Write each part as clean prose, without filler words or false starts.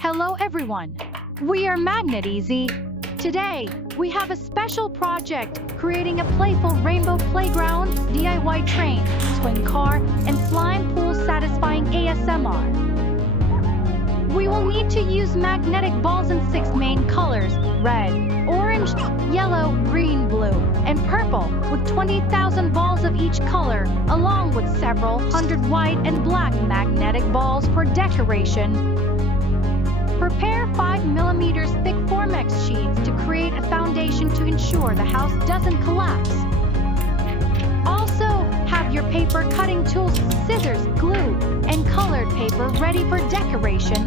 Hello everyone, we are magnetism. Today, we have a special project creating a playful rainbow playground, DIY train, swing car, and slime pool satisfying ASMR. We will need to use magnetic balls in 6 main colors: red, orange, yellow, green, blue, and purple, with 20,000 balls of each color, along with several hundred white and black magnetic balls for decoration. Prepare 5mm thick Formex sheets to create a foundation to ensure the house doesn't collapse. Also, have your paper cutting tools, scissors, glue, and colored paper ready for decoration.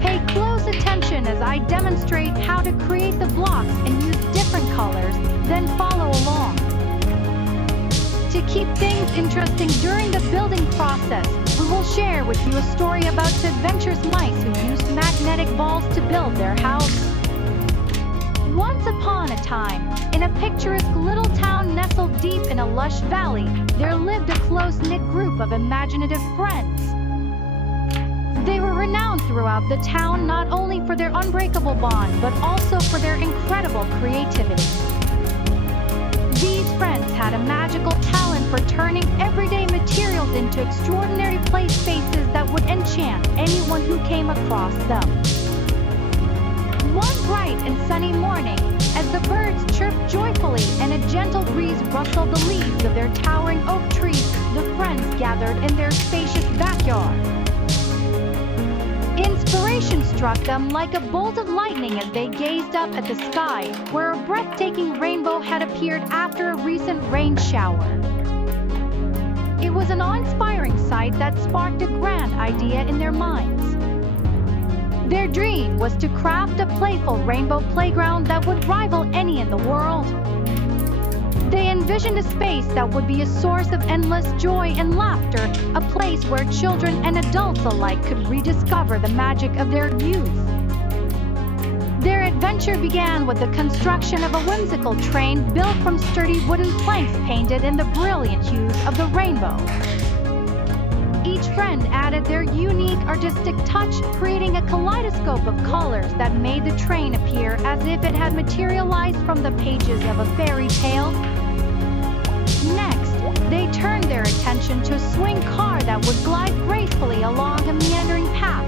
Pay close attention as I demonstrate how to create the blocks and use different colors, then follow along. To keep things interesting during the building process, we will share with you a story about two adventurous mice who used magnetic balls to build their house. Once upon a time, in a picturesque little town nestled deep in a lush valley, there lived a close-knit group of imaginative friends. They were renowned throughout the town not only for their unbreakable bond, but also for their incredible creativity. These friends had a magical talent for turning everyday materials into extraordinary play spaces that would enchant anyone who came across them. One bright and sunny morning, as the birds chirped joyfully and a gentle breeze rustled the leaves of their towering oak trees, the friends gathered in their spacious backyard. Inspiration struck them like a bolt of lightning as they gazed up at the sky, where a breathtaking rainbow had appeared after a recent rain shower. It was an awe-inspiring sight that sparked a grand idea in their minds. Their dream was to craft a playful rainbow playground that would rival any in the world. They envisioned a space that would be a source of endless joy and laughter, a place where children and adults alike could rediscover the magic of their youth. Their adventure began with the construction of a whimsical train built from sturdy wooden planks painted in the brilliant hues of the rainbow. Each friend added their unique artistic touch, creating a kaleidoscope of colors that made the train appear as if it had materialized from the pages of a fairy tale. Next, they turned their attention to a swing car that would glide gracefully along a meandering path.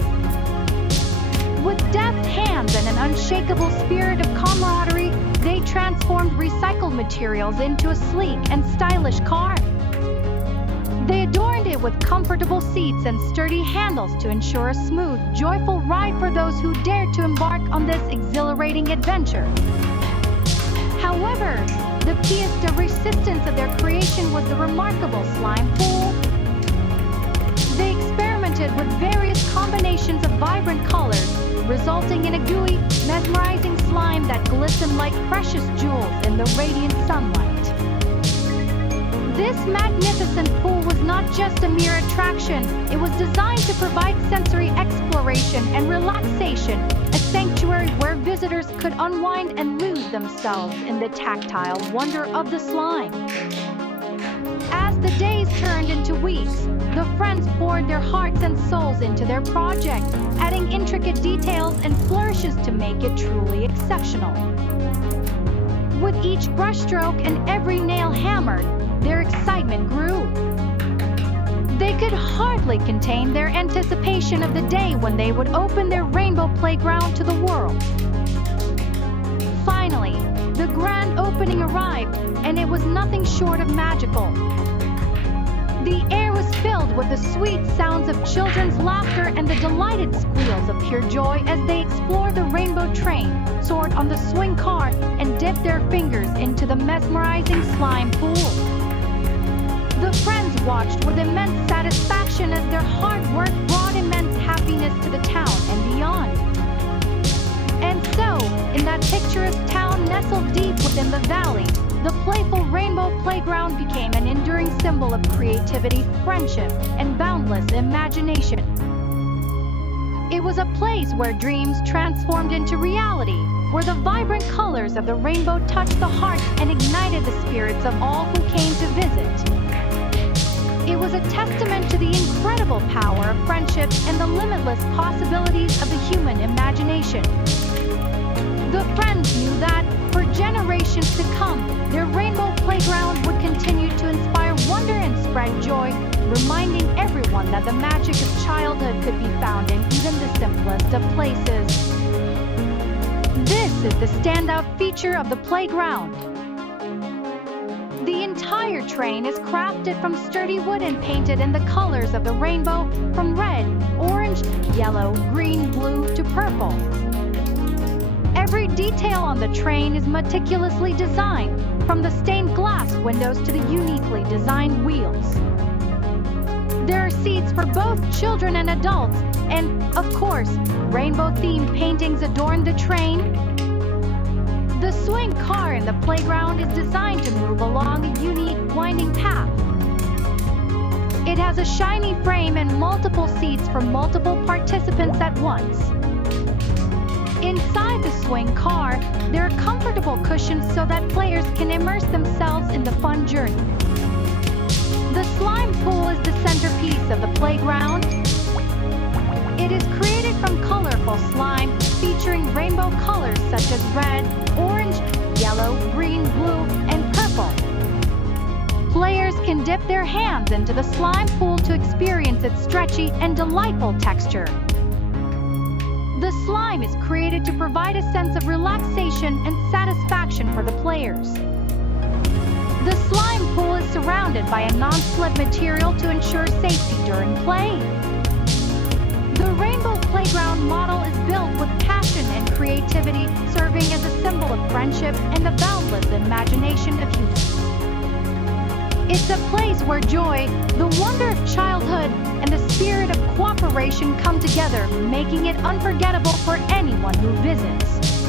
With deft hands and an unshakable spirit of camaraderie, they transformed recycled materials into a sleek and stylish car. They adorned it with comfortable seats and sturdy handles to ensure a smooth, joyful ride for those who dared to embark on this exhilarating adventure. However, the pièce de resistance of their creation was the remarkable slime pool. They experimented with various combinations of vibrant colors, resulting in a gooey, mesmerizing slime that glistened like precious jewels in the radiant sunlight. This magnificent pool was not just a mere attraction, it was designed to provide sensory exploration and relaxation, a sanctuary where visitors could unwind and lose themselves in the tactile wonder of the slime. As the days turned into weeks, the friends poured their hearts and souls into their project, adding intricate details and flourishes to make it truly exceptional. With each brushstroke and every nail hammered, their excitement grew. They could hardly contain their anticipation of the day when they would open their rainbow playground to the world. Finally, the grand opening arrived, and it was nothing short of magical. The air was filled with the sweet sounds of children's laughter and the delighted squeals of pure joy as they explored the rainbow train, soared on the swing car, and dipped their fingers into the mesmerizing slime pool. The friends watched with immense satisfaction as their hard work brought immense happiness to the town and beyond. And so, in that picturesque town nestled deep within the valley, the playful rainbow playground became an enduring symbol of creativity, friendship, and boundless imagination. It was a place where dreams transformed into reality, where the vibrant colors of the rainbow touched the hearts and ignited the spirits of all who came to visit. It was a testament to the incredible power of friendship and the limitless possibilities of the human imagination. The friends knew that, for generations to come, their rainbow playground would continue to inspire wonder and spread joy, reminding everyone that the magic of childhood could be found in even the simplest of places. This is the standout feature of the playground. The entire train is crafted from sturdy wood and painted in the colors of the rainbow, from red, orange, yellow, green, blue to purple. Every detail on the train is meticulously designed, from the stained glass windows to the uniquely designed wheels. There are seats for both children and adults, and, of course, rainbow-themed paintings adorn the train. The swing car in the playground is designed to move along a unique, winding path. It has a shiny frame and multiple seats for multiple participants at once. Inside the swing car, there are comfortable cushions so that players can immerse themselves in the fun journey. The slime pool is the centerpiece of the playground. It is created from colorful slime, featuring rainbow colors such as red, orange, yellow, green, blue, and purple. Players can dip their hands into the slime pool to experience its stretchy and delightful texture. The slime is created to provide a sense of relaxation and satisfaction for the players. The slime pool is surrounded by a non-slip material to ensure safety during play. The Rainbow Playground model is built with passion and creativity, serving as a symbol of friendship and the boundless imagination of humans. It's a place where joy, the wonder of childhood, and the spirit of cooperation come together, making it unforgettable for anyone who visits.